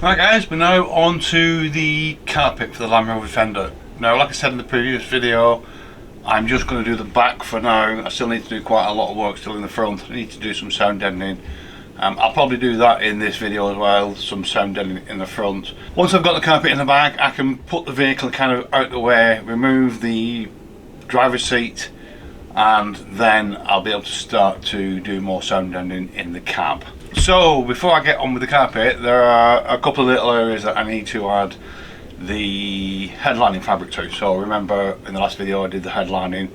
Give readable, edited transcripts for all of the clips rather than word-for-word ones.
Right guys, we're now on to the carpet for the Land Rover Defender. Now, like I said in the previous video, I'm just going to do the back for now. I still need to do quite a lot of work still in the front. I need to do some sound deadening. I'll probably do that in this video as well, some sound deadening in the front. Once I've got the carpet in the back, I can put the vehicle kind of out the way, remove the driver's seat, and then I'll be able to start to do more sound deadening in the cab. So before I get on with the carpet, there are a couple of little areas that I need to add the headlining fabric to. So remember in the last video I did the headlining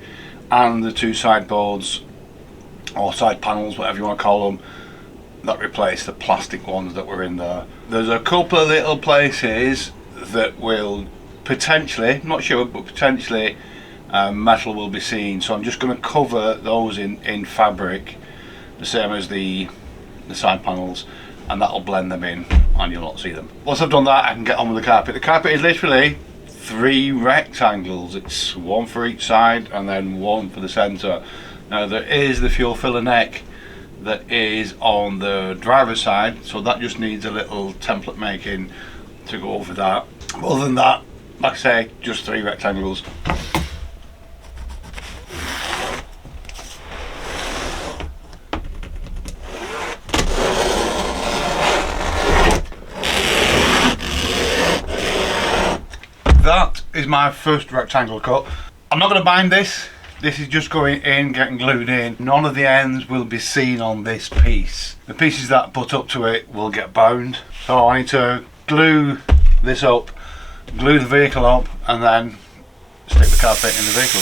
and the two sideboards or side panels, whatever you want to call them, that replace the plastic ones that were in there. There's a couple of little places that will potentially, not sure, but potentially metal will be seen, so I'm just going to cover those in fabric, the same as the side panels, and that'll blend them in and you'll not see them. Once I've done that, I can get on with the carpet. The carpet is literally 3 rectangles. It's one for each side and then one for the centre. Now there is the fuel filler neck that is on the driver's side, so that just needs a little template making to go over that. But other than that, like I say, just 3 rectangles. That is my first rectangle cut. I'm not going to bind this. This is just going in, getting glued in. None of the ends will be seen on this piece. The pieces that put up to it will get bound. So I need to glue this up, glue the vehicle up, and then stick the carpet in the vehicle.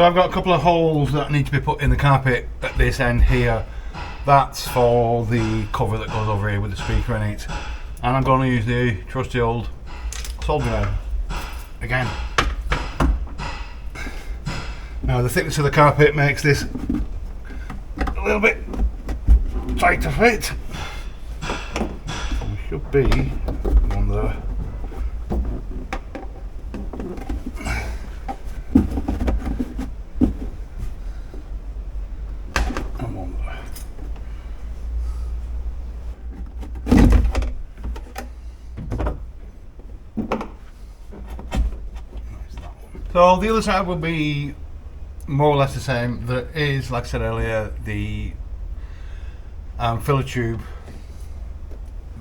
So I've got a couple of holes that need to be put in the carpet at this end here. That's for the cover that goes over here with the speaker in it. And I'm going to use the trusty old soldering iron again. Now the thickness of the carpet makes this a little bit tight to fit. There should be one there. And one there. So the other side will be more or less the same. There is, like I said earlier, the filler tube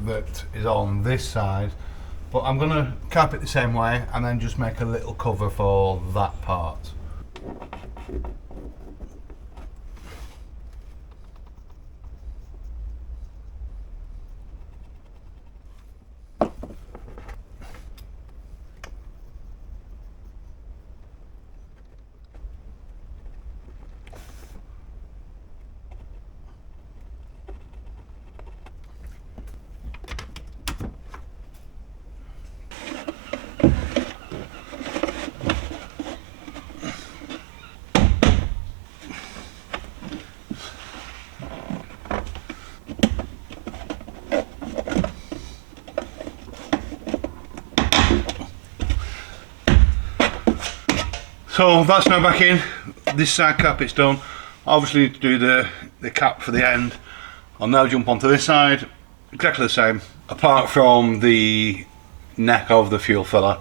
that is on this side, but I'm going to cap it the same way and then just make a little cover for that part. So that's now back in. This side carpet's done. Obviously to do the cap for the end, I'll now jump onto this side. Exactly the same, apart from the neck of the fuel filler,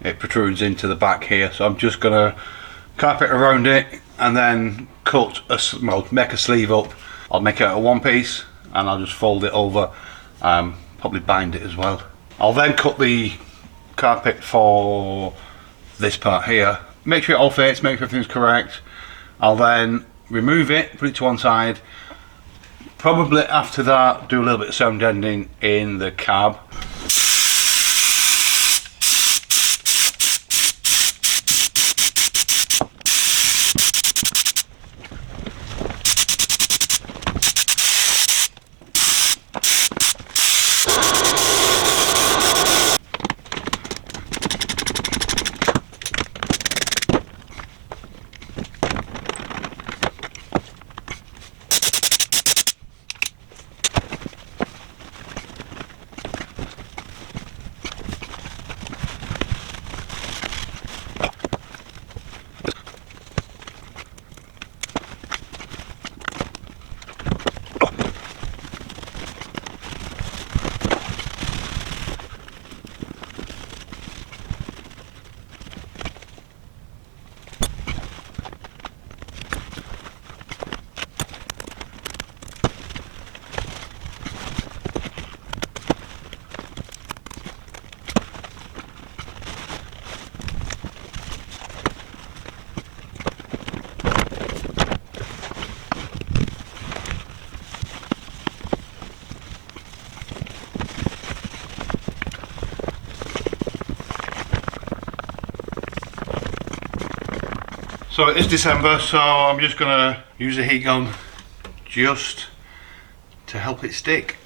it protrudes into the back here. So I'm just gonna carpet around it and then cut make a sleeve up. I'll make it a one piece and I'll just fold it over, probably bind it as well. I'll then cut the carpet for this part here. Make sure it all fits, make sure everything's correct. I'll then remove it, put it to one side. Probably after that, do a little bit of sound deadening in the cab. So it is December, so I'm just going to use a heat gun just to help it stick.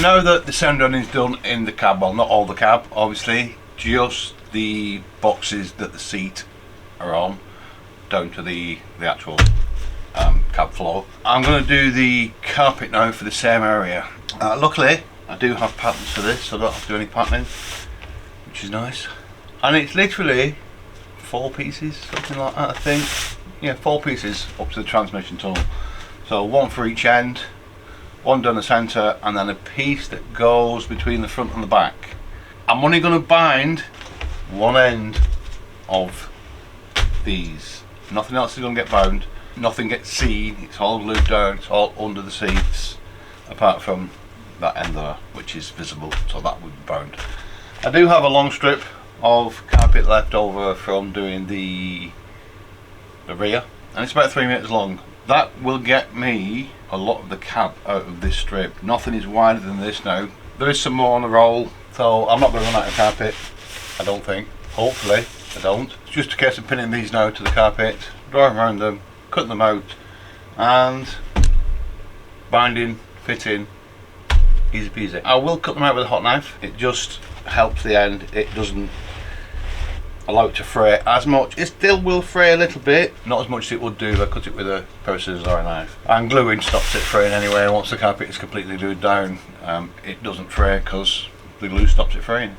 Now that the sound deadening is done in the cab, well, not all the cab obviously, just the boxes that the seat are on, down to the actual cab floor. I'm going to do the carpet now for the same area. Luckily I do have patterns for this, so I don't have to do any patterning, which is nice. And it's literally 4 pieces, something like that I think. Yeah, 4 pieces up to the transmission tunnel. So 1 for each end, 1 down the centre, and then a piece that goes between the front and the back. I'm only going to bind one end of these. Nothing else is going to get bound. Nothing gets seen. It's all glued down. It's all under the seats, apart from that end there, which is visible, so that would be bound. I do have a long strip of carpet left over from doing the rear, and it's about 3 meters long. That will get me a lot of the cab out of this strip. Nothing is wider than this now. There is some more on the roll, so I'm not going to run out of carpet, I don't think. Hopefully I don't. It's just a case of pinning these now to the carpet, driving around them, cutting them out, and binding, fitting, easy peasy. I will cut them out with a hot knife. It just helps the end. It doesn't allow it to fray as much. It still will fray a little bit, not as much as it would do if I cut it with a pair of scissors or a knife. And gluing stops it fraying anyway. Once the carpet is completely glued down, it doesn't fray because the glue stops it fraying.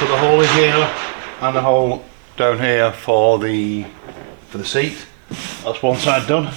put the hole in here and the hole down here for the seat. That's one side done.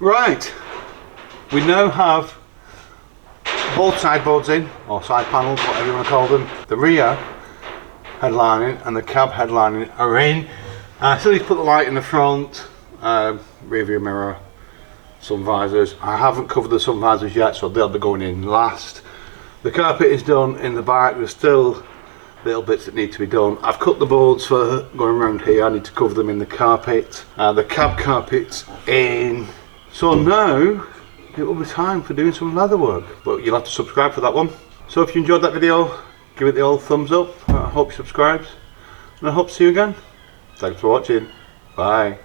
Right, we now have both sideboards in, or side panels, whatever you want to call them. The rear headlining and the cab headlining are in. I still need to put the light in the front, rear view mirror, sun visors. I haven't covered the sun visors yet, so they'll be going in last. The carpet is done in the back. There's still little bits that need to be done. I've cut the boards for going around here. I need to cover them in the carpet. The cab carpet's in. So now it will be time for doing some leather work, but you'll have to subscribe for that one. So if you enjoyed that video, give it the old thumbs up. I hope you subscribe, and I hope to see you again. Thanks for watching. Bye.